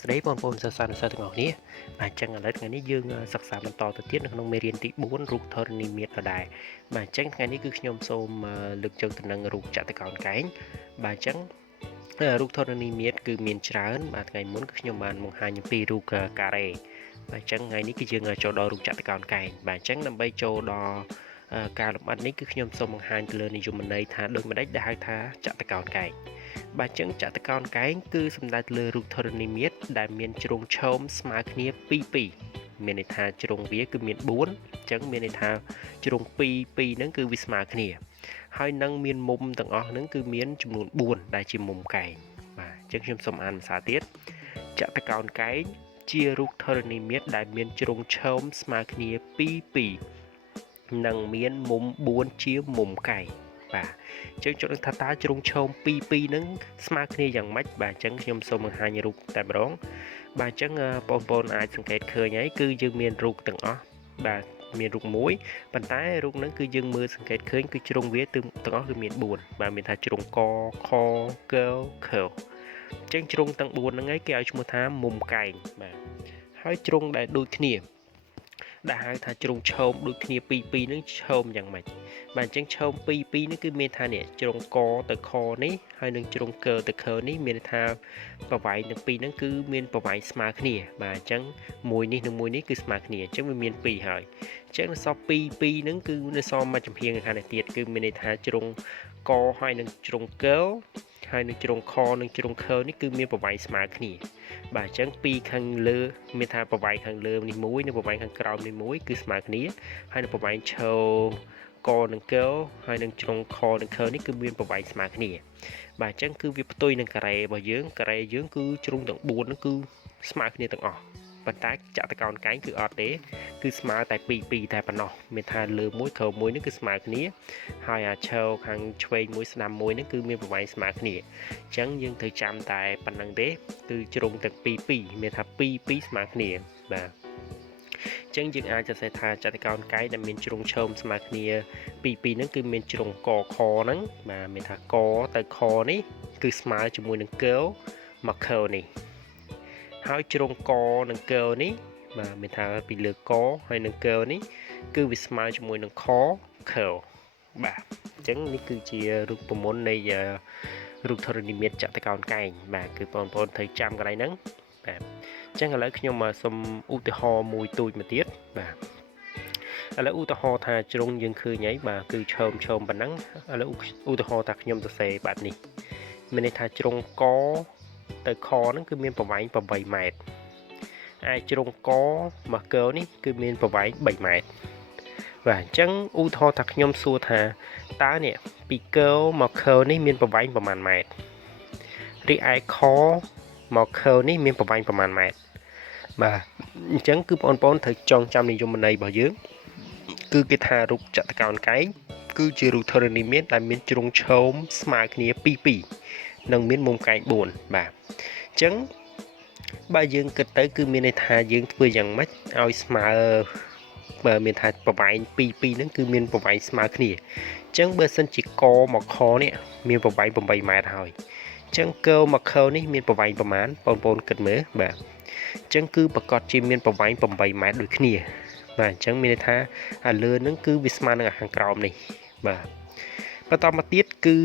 ស្ដីបងប្អូនសិស្សនិស្សិតទាំងអស់គ្នាបាទចឹងឥឡូវថ្ងៃនេះយើងសិក្សាបន្តទៅទៀតនៅក្នុងមេរៀនទី4រូបធរណីមាត្រដដែលបាទចឹងថ្ងៃនេះគឺខ្ញុំសូមលើកយកទៅនឹងរូបចតុកោណកែងបាទចឹងរូបធរណីមាត្រគឺមានច្រើនបាទថ្ងៃមុនគឺខ្ញុំបានបង្ហាញអំពីរូបការ៉េបាទចឹងថ្ងៃនេះគឺយើងចូលដល់រូបចតុកោណកែងបាទចឹងដើម្បីចូលដល់ការលម្អិតនេះគឺខ្ញុំសូមបង្ហាញទៅលើនិយមន័យថាដូចម្ដេចដែលហៅថាចតុកោណកែងបាទចឹងចតុកោណកែងគឺសំដៅទៅលើរូបធរណីមាត្រដែលមានជ្រុងឈោមស្មើគ្នា2មានន័យថាជ្រុងវាគឺមាន4អញ្ចឹងមានន័យថាជ្រុង2ហ្នឹងគឺវាស្មើគ្នាហើយនឹងមានមុំទាំងអស់ហ្នឹងគឺមានចំនួន4ដែលជាមុំកែងបាទអញ្ចឹងខ្ញុំសូមអានភាសាទៀតចតុកោណកែងជារូបធរណីមាត្រដែលមានជ្រុងឈោមស្មើគ្នា2និងមានមុំ4ជាមុំកែងបាទអញ្ចឹងចុចថាតើជ្រុងឈោម2ហ្នឹងស្មើគ្នាយ៉ាងម៉េចបាទអញ្ចឹងខ្ញុំសូមបង្ហាញរូបតែម្ដងបាទអញ្ចឹងបងប្អូនអាចសង្កេតឃើញហើយគឺយើងមានរូបទាំងអស់បាទមានរូបមួយប៉ុន្តែរូបហ្នឹងគឺយើងមើលសង្កេតឃើញគឺជ្រុងវាទាំងអស់គឺមាន4បាទមានថាជ្រុងកខកខអញ្ចឹងជ្រុងទាំង4ហ្នឹងឯងគេឲ្យឈ្មោះថាមុំកែងបាទហើយជ្រុងដែលដូចគ្នាដែលហៅថាជ្រុងឈោមដូចគ្នា2ហ្នឹងឈោមយ៉ាងម៉េចបាទអញ្ចឹងឈោម2នេះគឺមានថានេះជ្រុងកទៅខនេះហើយនឹងជ្រុងកទៅខនេះមានថាប្រវែងទាំងពីរហ្នឹងគឺមានប្រវែងស្មើគ្នាបាទអញ្ចឹងមួយនេះនិងមួយនេះគឺស្មើគ្នាអញ្ចឹងវាមាន2ហើយអញ្ចឹងនៅសល់2ហ្នឹងគឺនៅសល់មួយចំហៀងខាងនេះទៀតគឺមានន័យថាជ្រុងកហើយនឹងជ្រុងកហើយនឹងជ្រុងខនិងជ្រុងខនេះគឺមានប្រវែងស្មើគ្នាបាទអញ្ចឹងពីខាងលើមានថាប្រវែងខាងលើនេះមួយនិងប្រវែងខាងក្រោមនេះមួយគឺស្មើគ្នាហើយនឹងប្រវែងឈរកនិងកហើយនឹងជ្រុងខនិងខនេះគឺមានប្រវែងស្មើគ្នាបាទអញ្ចឹងគឺវាផ្ទុយនឹងការ៉េរបស់យើងការ៉េយើងគឺជ្រុងទាំង4ហ្នឹងគឺស្មើគ្នាទាំងអស់ប៉ុន្តែចតុកោណកែងគឺអត់ទេគឺស្មើតែ2តែប៉ុណ្ណោះមានថាលើមួយក្រោមមួយនេះគឺស្មើគ្នាហើយអាឈរខាងឆ្វេងមួយស្ដាំមួយនេះគឺមានប្រវែងស្មើគ្នាអញ្ចឹងយើងត្រូវចាំតែប៉ុណ្្នឹងទេគឺជ្រុងទាំង2មានថា2ស្មើគ្នាបាទអញ្ចឹងយើងអាចសរសេរថាចតុកោណកែងដែលមានជ្រុងឈោមស្មើគ្នា2ហ្នឹងគឺមានជ្រុងកខហ្នឹងបាទមានថាកទៅខនេះគឺស្មើជាមួយនឹងកមកខនេះហើយជ្រុងកនិងកនេះបាទមានថាពីលើកហើយនឹងកនេះគឺវាស្មើជាមួយនឹងខបាទអញ្ចឹងនេះគឺជារូបមន្តនៃរូបធរណីមាត្រចតុកោណកែងបាទគឺបងប្អូនត្រូវចាំកន្លែងហ្នឹងបាទអញ្ចឹងឥឡូវខ្ញុំសូមឧទាហរណ៍មួយទូចមកទៀតបាទឥឡូវឧទាហរណ៍ថាជ្រុងយើងឃើញហើយបាទគឺឈោមប៉ុណ្ណឹងឥឡូវឧទាហរណ៍ថាខ្ញុំសរសេរបែបនេះមានន័យថាជ្រុងកទៅខហ្នឹងគឺមានប្រវែង8ម៉ែត្រហើយជ្រុងកមកកនេះគឺមានប្រវែង3ម៉ែត្របាទអញ្ចឹងឧទាហរណ៍ថាខ្ញុំសួរថាតើនេះពីកមកខនេះមានប្រវែងប្រមាណម៉ែត្ររីឯខមកខនេះមានប្រវែងប្រមាណម៉ែត្របាទអញ្ចឹងគឺបងប្អូនត្រូវចងចាំនិយមន័យរបស់យើងគឺគេថារូបចតុកោណកែងគឺជារូបធរណីមាត្រដែលមានជ្រុងឈោមស្មើគ្នា2និងមានមុំកែង4បាទអញ្ចឹងបើយើងគិតទៅគឺមានន័យថាយើងធ្វើយ៉ាងម៉េចឲ្យស្មើបើមានថាប្រវែង2ហ្នឹងគឺមានប្រវែងស្មើគ្នាអញ្ចឹងបើសិនជាកមកខនេះមានប្រវែង8ម៉ែត្រហើយអញ្ចឹងកមកខនេះមានប្រវែងប្រមាណបងប្អូនគិតមើលបាទអញ្ចឹងគឺប្រកាសជាមានប្រវែង8ម៉ែត្រដូចគ្នាបាទអញ្ចឹងមានន័យថាអាលើហ្នឹងគឺវាស្មើនឹងខាងក្រោមនេះបាទបន្តមកទៀតគឺ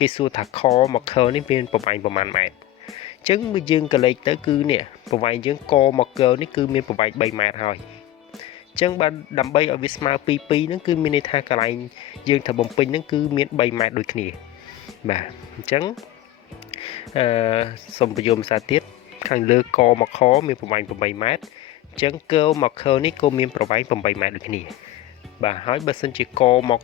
គេសួរថាខមកខនេះមានប្រវែងប្រមាណម៉ែត្រអញ្ចឹងបើយើងកលេចទៅគឺនេះប្រវែងយើងកមកកនេះគឺមានប្រវែង3ម៉ែត្រហើយអញ្ចឹងបើដើម្បីឲ្យវាស្មើ2ហ្នឹងគឺមានន័យថាកន្លែងយើងថាបំពេញហ្នឹងគឺមាន3ម៉ែត្រដូចគ្នាបាទអញ្ចឹងសូមបញ្យល់ភាសាទៀតខាងលើកមកខមានប្រវែង8ម៉ែត្រអញ្ចឹងកមកខនេះក៏មានប្រវែង8ម៉ែត្រដូចគ្នាបាទហើយបើសិនជាកមក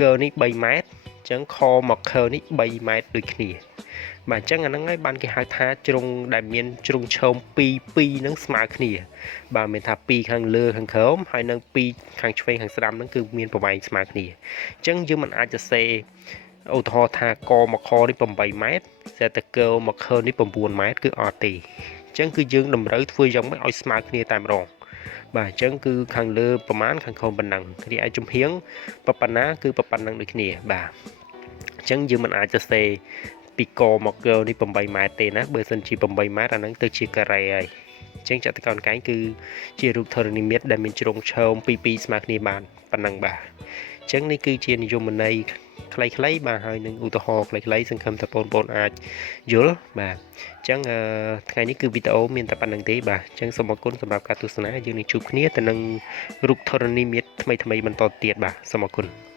កនេះ3ម៉ែត្រអញ្ចឹងខមកខនេះ3ម៉ែត្រដូចគ្នាបាទអញ្ចឹងអាហ្នឹងហើយបានគេហៅថាជ្រុងដែលមានជ្រុងឈោម2ហ្នឹងស្មើគ្នាបាទមានថា2ខាងលើខាងក្រោមហើយនឹង2ខាងឆ្វេងខាងស្ដាំហ្នឹងគឺមានប្រវែងស្មើគ្នាអញ្ចឹងយើងមិនអាចសរសេរឧទាហរណ៍ថាកមកខនេះ8ម៉ែត្រតែតកមកខនេះ9ម៉ែត្រគឺអត់ទេអញ្ចឹងគឺយើងតម្រូវធ្វើយ៉ាងម៉េចឲ្យស្មើគ្នាតែម្ដងបាទអញ្ចឹងគឺខាងលើប្រមាណខាងក្រោមប៉ុណ្ណឹងរីឯចំហៀងប៉ុណ្ណាគឺប៉ុណ្ណឹងដូចគ្នាបាទអញ្ចឹងយើងមិនអាចសរសេរ ពីកមកកនេះ8ម៉ែត្រទេណាបើសិនជា8ម៉ែត្រអាហ្នឹងទៅជាការ៉េហើយអញ្ចឹងចតុកោណកែងគឺជារូបធរណីមាត្រដែលមានជ្រុងឈើមពីរស្មើគ្នាបានប៉ុណ្ណឹងបាទអញ្ចឹងនេះគឺជានិយមន័យខ្លីៗបាទហើយនឹងឧទាហរណ៍ខ្លីៗសង្ឃឹមថាបងប្អូនអាចយល់បាទអញ្ចឹងថ្ងៃនេះគឺវីដេអូមានតែប៉ុណ្្នឹងទេបាទអញ្ចឹងសូមអរគុណសម្រាប់ការទស្សនាយើងនឹងជួបគ្នាទៅនឹងរូបធរណីមាត្រថ្មីៗបន្តទៀតបាទសូមអរគុណ